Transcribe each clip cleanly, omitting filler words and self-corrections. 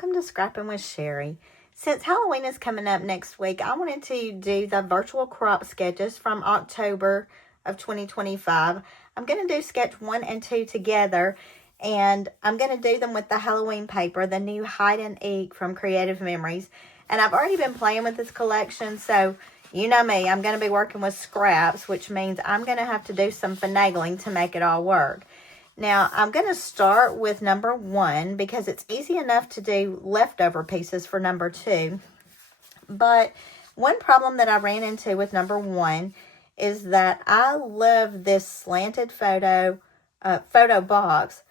welcome to Scrappin with Sheri. Since Halloween is coming up next week, I wanted to do the virtual crop sketches from October of 2025. I'm going to do sketch 1 and 2 together, and I'm going to do them with the Halloween paper, the new Hide and Eek from Creative Memories. And I've already been playing with this collection, so you know me, I'm going to be working with scraps, which means I'm going to have to do some finagling to make it all work. Now, I'm going to start with number 1 because it's easy enough to do leftover pieces for number 2. But one problem that I ran into with number 1 is that I love this slanted photo box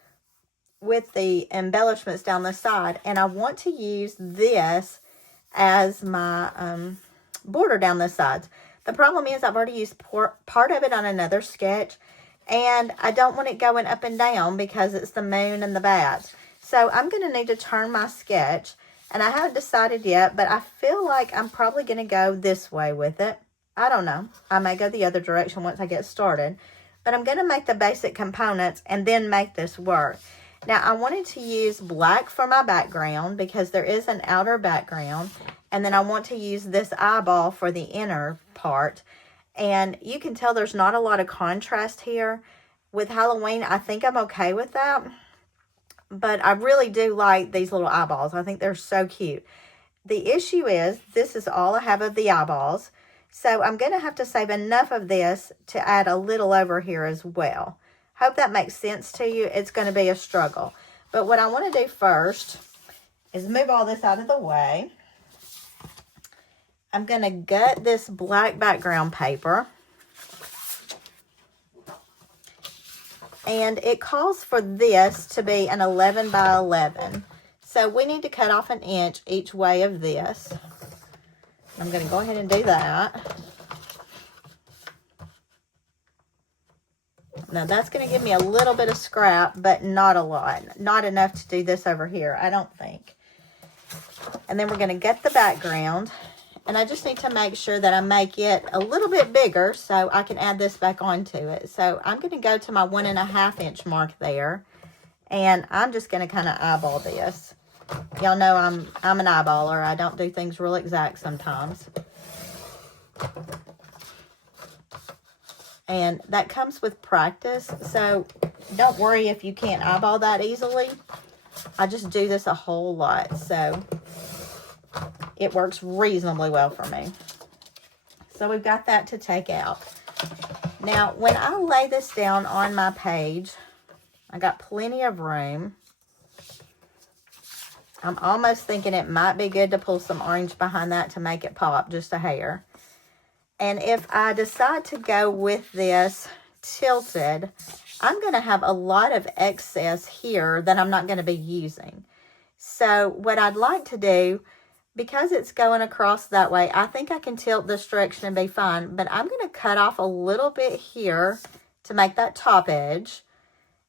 with the embellishments down the side. And I want to use this as my border down the sides. The problem is I've already used part of it on another sketch. And I don't want it going up and down because it's the moon and the bats. So I'm going to need to turn my sketch. And I haven't decided yet, but I feel like I'm probably going to go this way with it. I don't know. I may go the other direction once I get started. But I'm going to make the basic components and then make this work. Now, I wanted to use black for my background because there is an outer background. And then I want to use this eyeball for the inner part. And you can tell there's not a lot of contrast here. With Halloween, I think I'm okay with that. But I really do like these little eyeballs. I think they're so cute. The issue is, this is all I have of the eyeballs. So I'm going to have to save enough of this to add a little over here as well. Hope that makes sense to you. It's going to be a struggle. But what I want to do first is move all this out of the way. I'm going to gut this black background paper. And it calls for this to be an 11 by 11. So we need to cut off an inch each way of this. I'm going to go ahead and do that. Now that's going to give me a little bit of scrap, but not a lot. Not enough to do this over here, I don't think. And then we're going to gut the background. And I just need to make sure that I make it a little bit bigger so I can add this back onto it. So I'm going to go to my 1.5 inch mark there. And I'm just going to kind of eyeball this. Y'all know I'm an eyeballer. I don't do things real exact sometimes. And that comes with practice. So don't worry if you can't eyeball that easily. I just do this a whole lot. So it works reasonably well for me. So we've got that to take out. Now, when I lay this down on my page, I got plenty of room. I'm almost thinking it might be good to pull some orange behind that to make it pop just a hair. And if I decide to go with this tilted, I'm going to have a lot of excess here that I'm not going to be using. So what I'd like to do, because it's going across that way, I think I can tilt this direction and be fine. But I'm going to cut off a little bit here to make that top edge.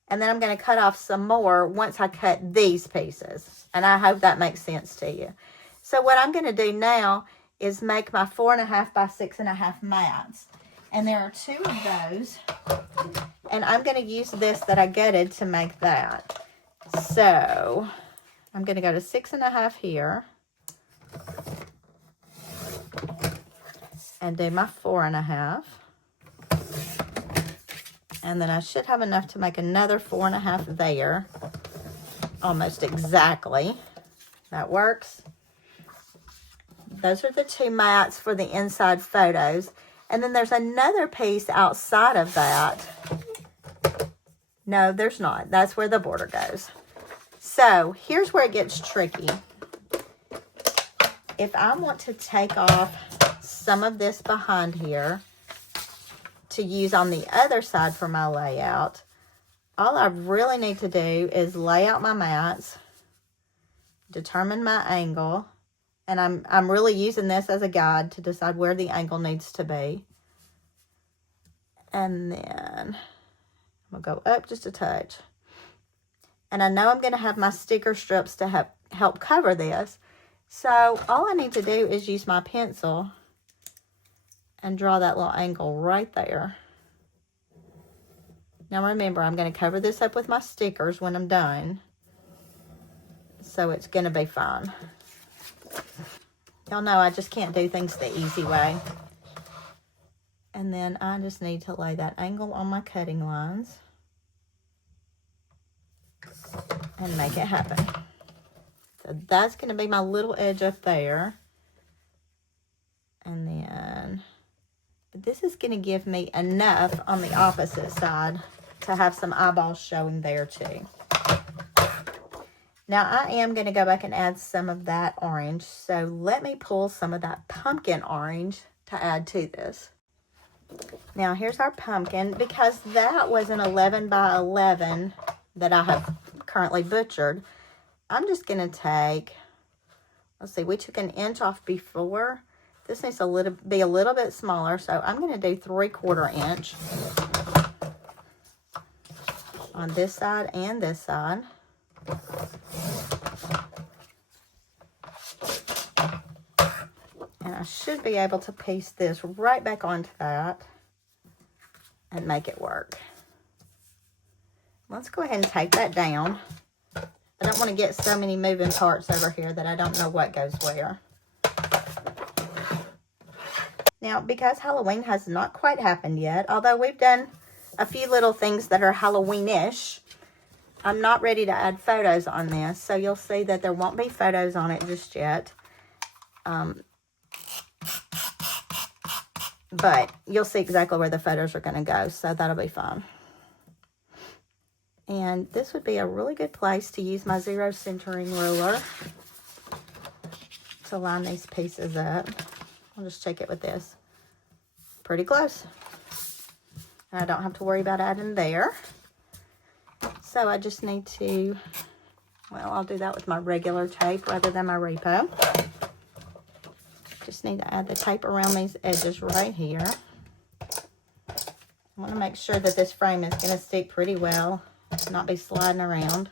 And then I'm going to cut off some more once I cut these pieces. And I hope that makes sense to you. So what I'm going to do now is make my 4.5 by 6.5 mats. And there are 2 of those. And I'm going to use this that I gutted to make that. So I'm going to go to 6.5 here. And do my 4.5. And then I should have enough to make another 4.5 there. Almost exactly. That works. Those are the 2 mats for the inside photos. And then there's another piece outside of that. No, there's not. That's where the border goes. So here's where it gets tricky. If I want to take off some of this behind here to use on the other side for my layout, all I really need to do is lay out my mats, determine my angle, and I'm really using this as a guide to decide where the angle needs to be. And then I'm going to go up just a touch. And I know I'm going to have my sticker strips to help cover this. So all I need to do is use my pencil and draw that little angle right there. Now remember, I'm going to cover this up with my stickers when I'm done. so it's going to be fine. Y'all know I just can't do things the easy way. And then I just need to lay that angle on my cutting lines and make it happen. So that's going to be my little edge up there. And then, but this is going to give me enough on the opposite side to have some eyeballs showing there too. Now I am going to go back and add some of that orange. So let me pull some of that pumpkin orange to add to this. Now here's our pumpkin. Because that was an 11 by 11 that I have currently butchered, I'm just going to take, let's see, we took an inch off before. This needs to be a little bit smaller, so I'm going to do 3/4 inch on this side and this side. And I should be able to piece this right back onto that and make it work. Let's go ahead and take that down. I don't want to get so many moving parts over here that I don't know what goes where. Now, because Halloween has not quite happened yet, although we've done a few little things that are Halloween-ish, I'm not ready to add photos on this, so you'll see that there won't be photos on it just yet. But you'll see exactly where the photos are going to go, so that'll be fun. And this would be a really good place to use my zero centering ruler to line these pieces up. I'll just check it with this. Pretty close. And I don't have to worry about adding there. So I just need to, well, I'll do that with my regular tape rather than my repo. Just need to add the tape around these edges right here. I want to make sure that this frame is going to stick pretty well, not be sliding around.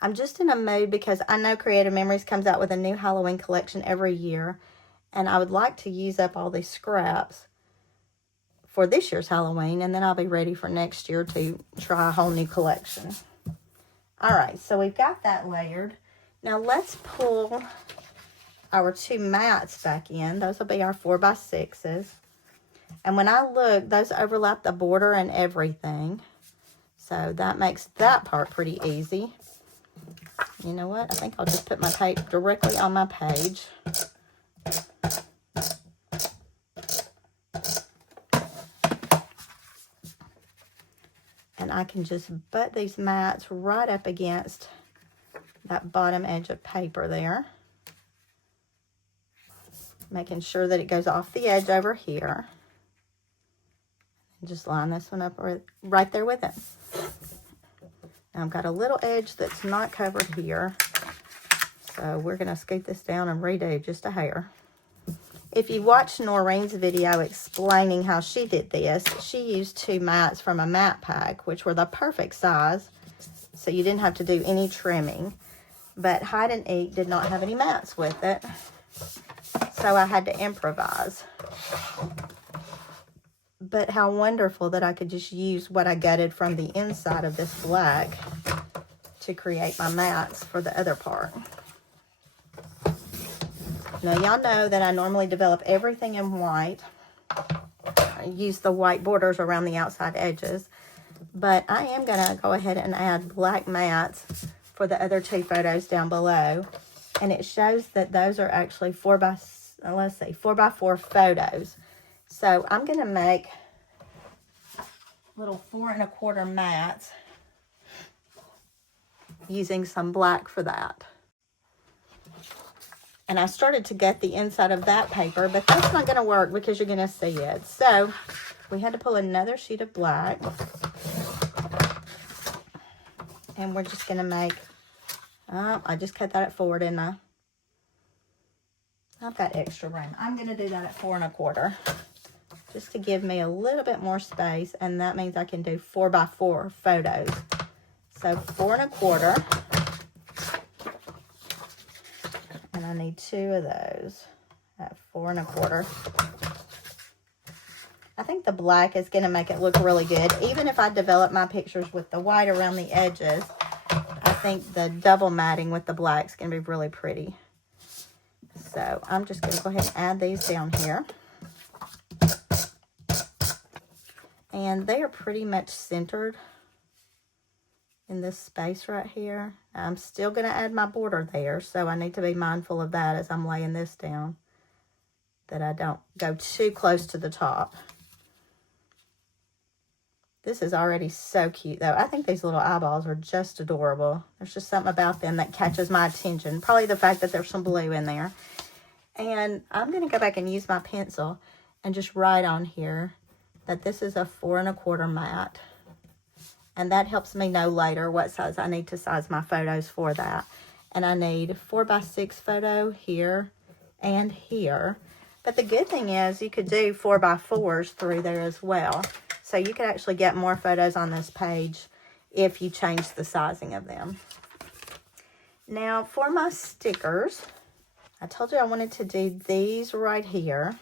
I'm just in a mood because I know Creative Memories comes out with a new Halloween collection every year, and I would like to use up all these scraps for this year's Halloween, and then I'll be ready for next year to try a whole new collection. All right, so we've got that layered. Now let's pull our 2 mats back in. Those will be our 4x6s. And when I look, those overlap the border and everything. So that makes that part pretty easy. You know what? I think I'll just put my tape directly on my page. And I can just butt these mats right up against that bottom edge of paper there. Making sure that it goes off the edge over here. And just line this one up right there with it. Now I've got a little edge that's not covered here. So we're going to scoot this down and redo just a hair. If you watched Noreen's video explaining how she did this, she used 2 mats from a mat pack, which were the perfect size. So you didn't have to do any trimming. But Hide and Eek did not have any mats with it. So I had to improvise. But how wonderful that I could just use what I gutted from the inside of this black to create my mats for the other part. Now y'all know that I normally develop everything in white. I use the white borders around the outside edges. But I am going to go ahead and add black mats for the other 2 photos down below. And it shows that those are actually 4x4 photos. So I'm going to make little 4 1/4 mats using some black for that. And I started to gut the inside of that paper, but that's not going to work because you're going to see it. So we had to pull another sheet of black. And we're just going to make, I just cut that at 4, didn't I? I've got extra room. I'm going to do that at 4 1/4. Just to give me a little bit more space. And that means I can do 4x4 photos. So 4 1/4. And I need 2 of those at 4 1/4. I think the black is going to make it look really good. Even if I develop my pictures with the white around the edges, think the double matting with the black is going to be really pretty. So I'm just going to go ahead and add these down here. And they are pretty much centered in this space right here. I'm still going to add my border there, so I need to be mindful of that as I'm laying this down, that I don't go too close to the top. This is already so cute, though. I think these little eyeballs are just adorable. There's just something about them that catches my attention. Probably the fact that there's some blue in there. And I'm going to go back and use my pencil and just write on here that this is a 4 1/4 mat. And that helps me know later what size I need to size my photos for that. And I need 4x6 photo here and here. But the good thing is you could do 4x4s through there as well. So you could actually get more photos on this page if you change the sizing of them. Now for my stickers, I told you I wanted to do these right here.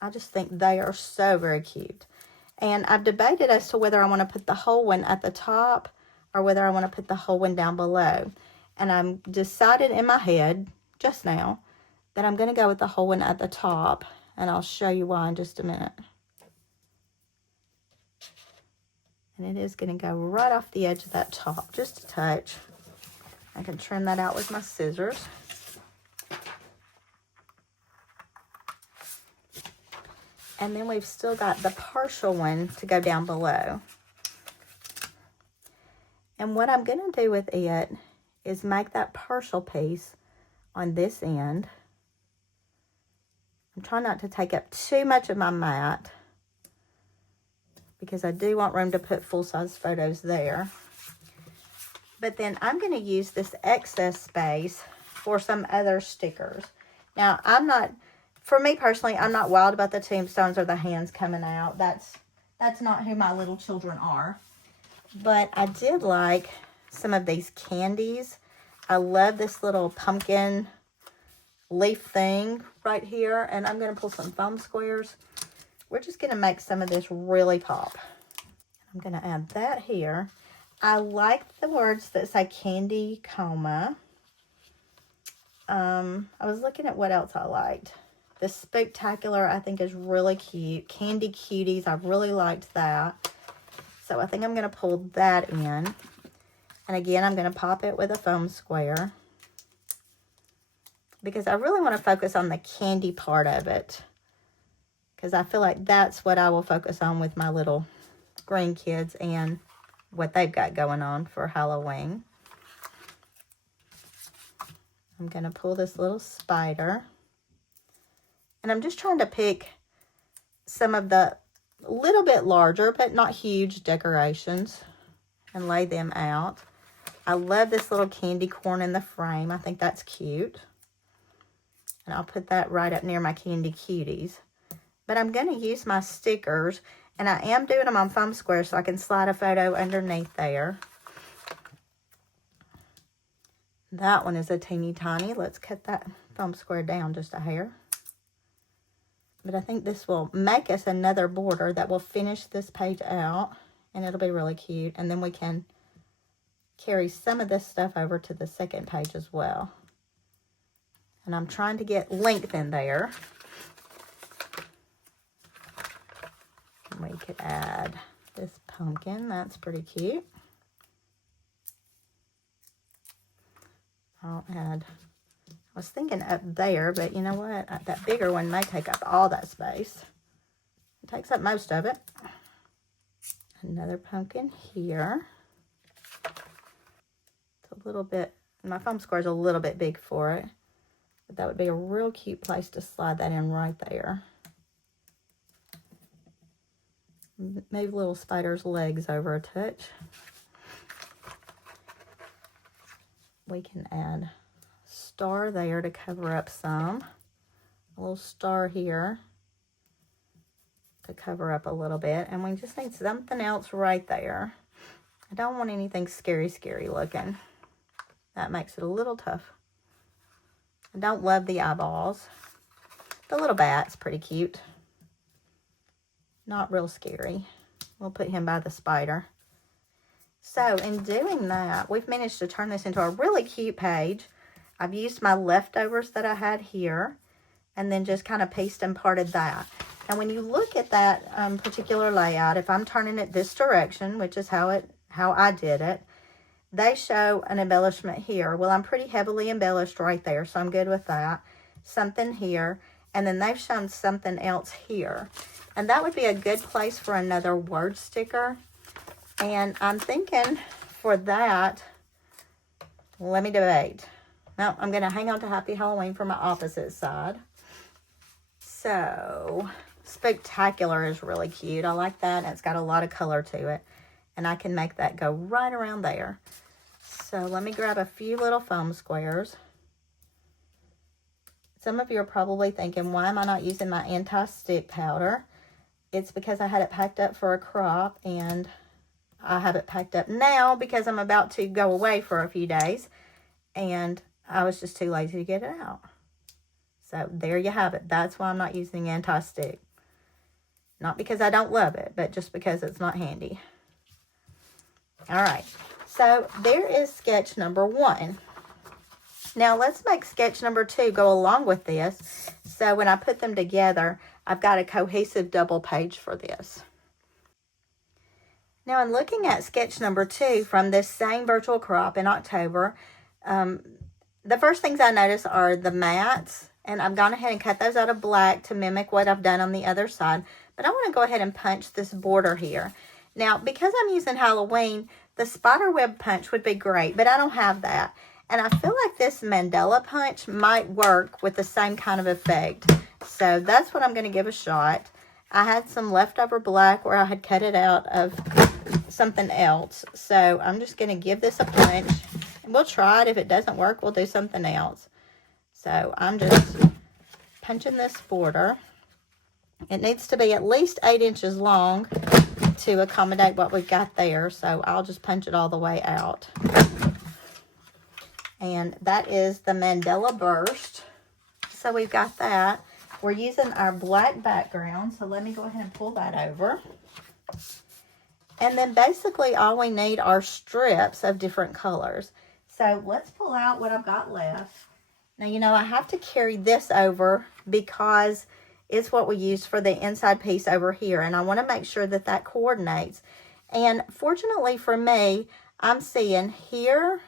I just think they are so very cute. And I've debated as to whether I want to put the whole one at the top or whether I want to put the whole one down below. And I'm decided in my head just now that I'm going to go with the whole one at the top. And I'll show you why in just a minute. And it is going to go right off the edge of that top, just a touch. I can trim that out with my scissors. And then we've still got the partial one to go down below. And what I'm going to do with it is make that partial piece on this end. I'm trying not to take up too much of my mat, because I do want room to put full-size photos there. But then I'm going to use this excess space for some other stickers. Now, for me personally, I'm not wild about the tombstones or the hands coming out. That's not who my little children are. But I did like some of these candies. I love this little pumpkin leaf thing right here. And I'm going to pull some foam squares. We're just going to make some of this really pop. I'm going to add that here. I like the words that say candy coma. I was looking at what else I liked. The Spooktacular, I think, is really cute. Candy Cuties, I really liked that. So I think I'm going to pull that in. And again, I'm going to pop it with a foam square, because I really want to focus on the candy part of it, because I feel like that's what I will focus on with my little grandkids and what they've got going on for Halloween. I'm going to pull this little spider. And I'm just trying to pick some of the little bit larger, but not huge decorations and lay them out. I love this little candy corn in the frame. I think that's cute. And I'll put that right up near my Candy Cuties. But I'm going to use my stickers, and I am doing them on foam squares so I can slide a photo underneath there. That one is a teeny tiny. Let's cut that foam square down just a hair. But I think this will make us another border that will finish this page out, and it'll be really cute. And then we can carry some of this stuff over to the second page as well. And I'm trying to get length in there. We could add this pumpkin. That's pretty cute. I'll add, I was thinking up there, but you know what? That bigger one may take up all that space. It takes up most of it. Another pumpkin here. It's a little bit, my foam square is a little bit big for it, but that would be a real cute place to slide that in right there. Move little spider's legs over a touch. We can add a star there to cover up some. A little star here to cover up a little bit. And we just need something else right there. I don't want anything scary looking. That makes it a little tough. I don't love the eyeballs. The little bat's pretty cute. Not real scary. We'll put him by the spider. So in doing that, we've managed to turn this into a really cute page. I've used my leftovers that I had here and then just kind of pieced and parted that. And when you look at that particular layout, if I'm turning it this direction, which is how I did it, they show an embellishment here. Well, I'm pretty heavily embellished right there, so I'm good with that. Something here, and then they've shown something else here. And that would be a good place for another word sticker. And I'm thinking for that, let me debate. No, I'm going to hang on to Happy Halloween for my opposite side. So, Spectacular is really cute. I like that. And it's got a lot of color to it. And I can make that go right around there. So, let me grab a few little foam squares. Some of you are probably thinking, why am I not using my anti-stick powder? It's because I had it packed up for a crop, and I have it packed up now because I'm about to go away for a few days, and I was just too lazy to get it out. So there you have it. That's why I'm not using anti-stick. Not because I don't love it, but just because it's not handy. All right, so there is sketch number 1. Now let's make sketch number 2 go along with this. So when I put them together, I've got a cohesive double page for this. Now in looking at sketch number 2 from this same virtual crop in October, the first things I notice are the mats, and I've gone ahead and cut those out of black to mimic what I've done on the other side. But I want to go ahead and punch this border here. Now, because I'm using Halloween, the spider web punch would be great, but I don't have that. And I feel like this Mandela punch might work with the same kind of effect. So that's what I'm going to give a shot. I had some leftover black where I had cut it out of something else. So I'm just going to give this a punch. And we'll try it. If it doesn't work, we'll do something else. So I'm just punching this border. It needs to be at least 8 inches long to accommodate what we've got there. So I'll just punch it all the way out. And that is the Mandela burst. So we've got that. We're using our black background. So let me go ahead and pull that over. And then basically all we need are strips of different colors. So let's pull out what I've got left. Now, you know, I have to carry this over because it's what we use for the inside piece over here. And I want to make sure that that coordinates. And fortunately for me, I'm seeing here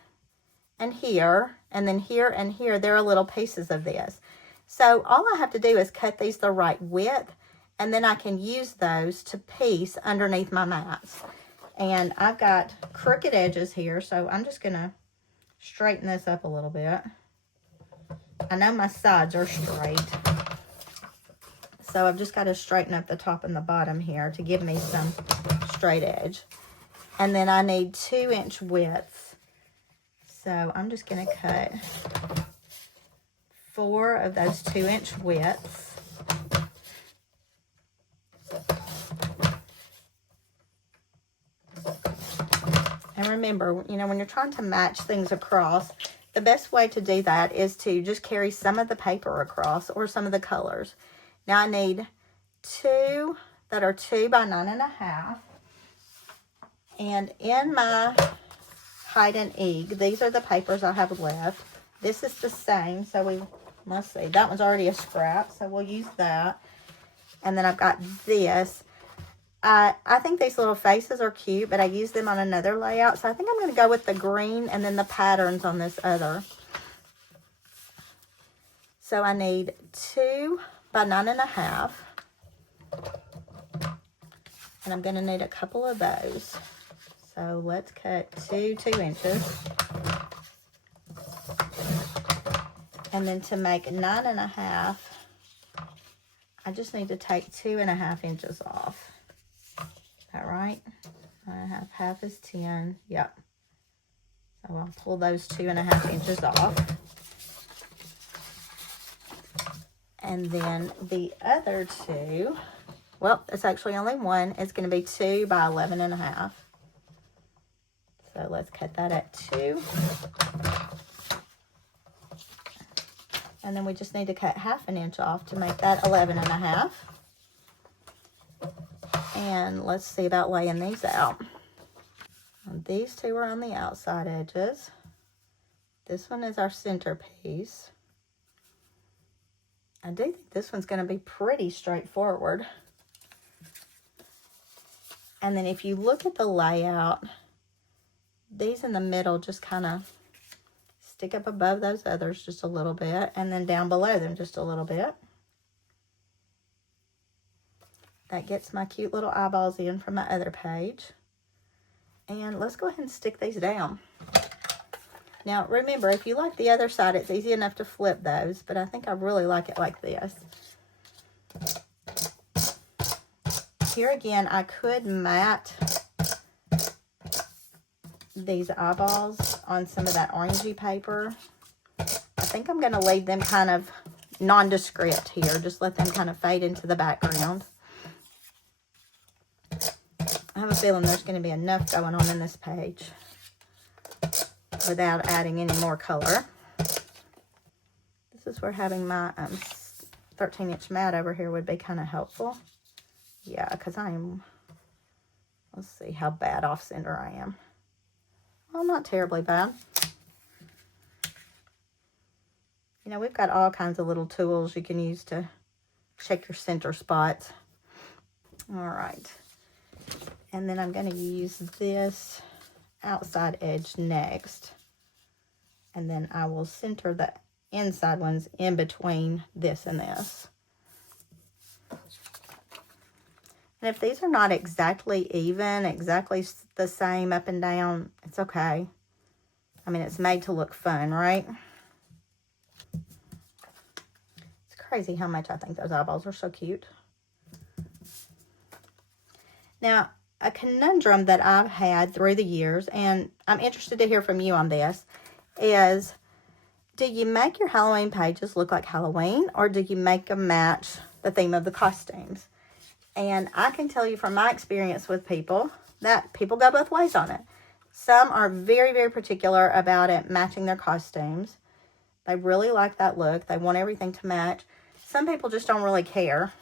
and here, and then here and here, there are little pieces of this. So all I have to do is cut these the right width, and then I can use those to piece underneath my mats. And I've got crooked edges here, so I'm just going to straighten this up a little bit. I know my sides are straight, so I've just got to straighten up the top and the bottom here to give me some straight edge. And then I need 2-inch widths. So I'm just going to cut 4 of those 2-inch widths. And remember, you know, when you're trying to match things across, the best way to do that is to just carry some of the paper across or some of the colors. Now I need 2 that are 2 by 9.5. And in my hide and egg, these are the papers I have left. This is the same, so let's see, that one's already a scrap, so we'll use that. And then I've got this. I think these little faces are cute, but I use them on another layout, so I think I'm going to go with the green and then the patterns on this other. So I need 2 by 9.5, and I'm going to need a couple of those. So let's cut 2 inches. And then to make 9.5, I just need to take 2.5 inches off. Is that right? 9.5, half is 10. Yep. So I'll pull those 2.5 inches off. And then the other 2, well, it's actually only 1. It's going to be 2 by 11.5. So let's cut that at 2. And then we just need to cut 1/2 inch off to make that 11.5. And let's see about laying these out. And these two are on the outside edges. This one is our centerpiece. I do think this one's going to be pretty straightforward. And then if you look at the layout, these in the middle just kind of stick up above those others just a little bit, and then down below them just a little bit. That gets my cute little eyeballs in from my other page. And let's go ahead and stick these down. Now, remember, if you like the other side, it's easy enough to flip those, but I think I really like it like this. Here again, I could mat these eyeballs on some of that orangey paper. I think I'm going to leave them kind of nondescript here. Just let them kind of fade into the background. I have a feeling there's going to be enough going on in this page without adding any more color. This is where having my 13-inch mat over here would be kind of helpful. Yeah, because let's see how bad off center I am. Well, not terribly bad. You know, we've got all kinds of little tools you can use to check your center spots. All right. And then I'm going to use this outside edge next. And then I will center the inside ones in between this and this. And if these are not exactly even, exactly the same up and down, it's okay. I mean, it's made to look fun, right? It's crazy how much I think those eyeballs are so cute. Now, a conundrum that I've had through the years, and I'm interested to hear from you on this, is do you make your Halloween pages look like Halloween, or do you make them match the theme of the costumes? And I can tell you from my experience with people that people go both ways on it. Some are very, very particular about it matching their costumes. They really like that look. They want everything to match. Some people just don't really care.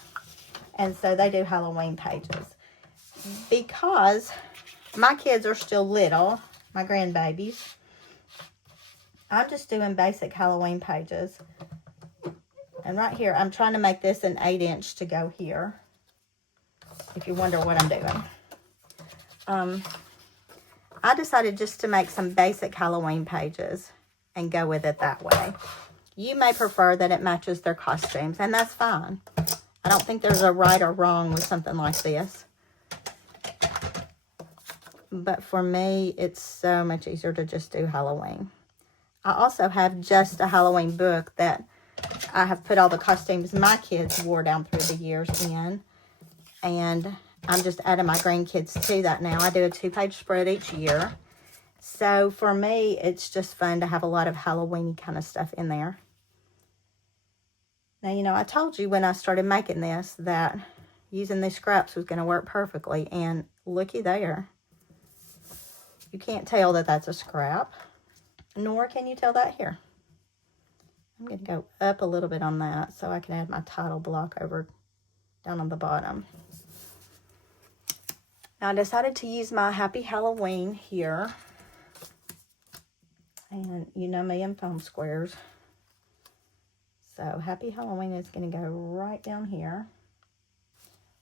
And so they do Halloween pages. Because my kids are still little, my grandbabies, I'm just doing basic Halloween pages. And right here, I'm trying to make this an 8-inch to go here. If you wonder what I'm doing. I decided just to make some basic Halloween pages and go with it that way. You may prefer that it matches their costumes, and that's fine. I don't think there's a right or wrong with something like this. But for me, it's so much easier to just do Halloween. I also have just a Halloween book that I have put all the costumes my kids wore down through the years in. And I'm just adding my grandkids to that now. I do a 2-page spread each year. So for me, it's just fun to have a lot of Halloween kind of stuff in there. Now, you know, I told you when I started making this that using these scraps was going to work perfectly. And looky there. You can't tell that that's a scrap. Nor can you tell that here. I'm going to go up a little bit on that so I can add my title block over down on the bottom. Now I decided to use my Happy Halloween here. And you know me and foam squares. So Happy Halloween is going to go right down here.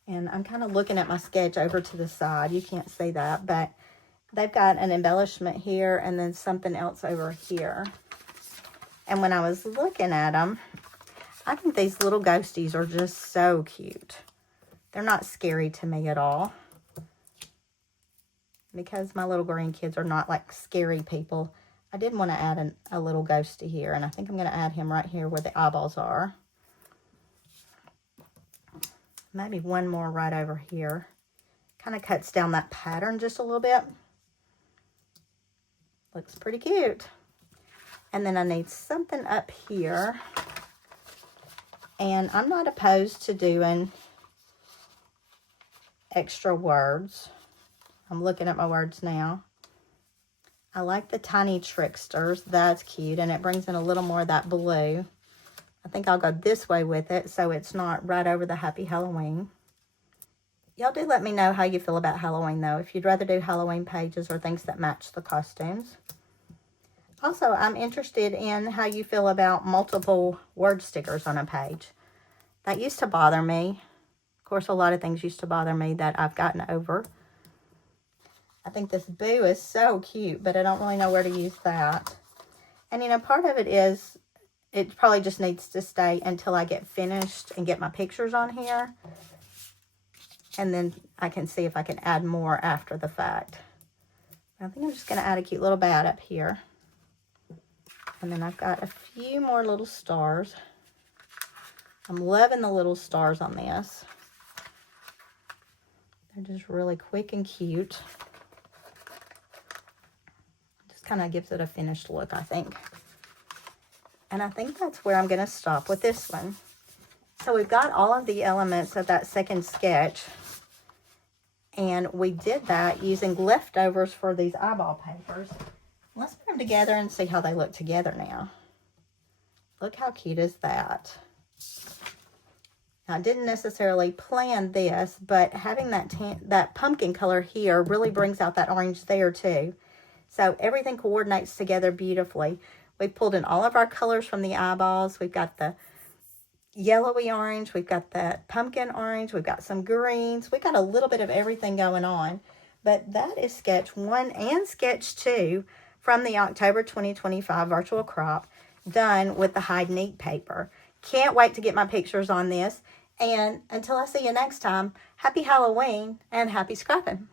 And I'm kind of looking at my sketch over to the side. You can't see that, but they've got an embellishment here and then something else over here. And when I was looking at them, I think these little ghosties are just so cute. They're not scary to me at all. Because my little grandkids are not like scary people, I did want to add a little ghosty here. And I think I'm going to add him right here where the eyeballs are. Maybe one more right over here. Kind of cuts down that pattern just a little bit. Looks pretty cute. And then I need something up here. And I'm not opposed to doing extra words. I'm looking at my words now. I like the tiny tricksters. That's cute. And it brings in a little more of that blue. I think I'll go this way with it so it's not right over the Happy Halloween. Y'all do let me know how you feel about Halloween, though, if you'd rather do Halloween pages or things that match the costumes. Also, I'm interested in how you feel about multiple word stickers on a page. That used to bother me. Of course, a lot of things used to bother me that I've gotten over. I think this boo is so cute, but I don't really know where to use that. And, you know, part of it is, it probably just needs to stay until I get finished and get my pictures on here. And then I can see if I can add more after the fact. I think I'm just going to add a cute little bat up here. And then I've got a few more little stars. I'm loving the little stars on this. They're just really quick and cute. Just kind of gives it a finished look, I think. And I think that's where I'm going to stop with this one. So we've got all of the elements of that second sketch. And we did that using leftovers for these eyeball papers. Let's put them together and see how they look together now. Look how cute is that. Now, I didn't necessarily plan this, but having that pumpkin color here really brings out that orange there too. So everything coordinates together beautifully. We pulled in all of our colors from the eyeballs. We've got the yellowy orange. We've got that pumpkin orange. We've got some greens. We've got a little bit of everything going on. But that is sketch 1 and sketch 2 from the October 2025 virtual crop, done with the Hide Neat paper. Can't wait to get my pictures on this. And until I see you next time, happy Halloween and happy scrapping.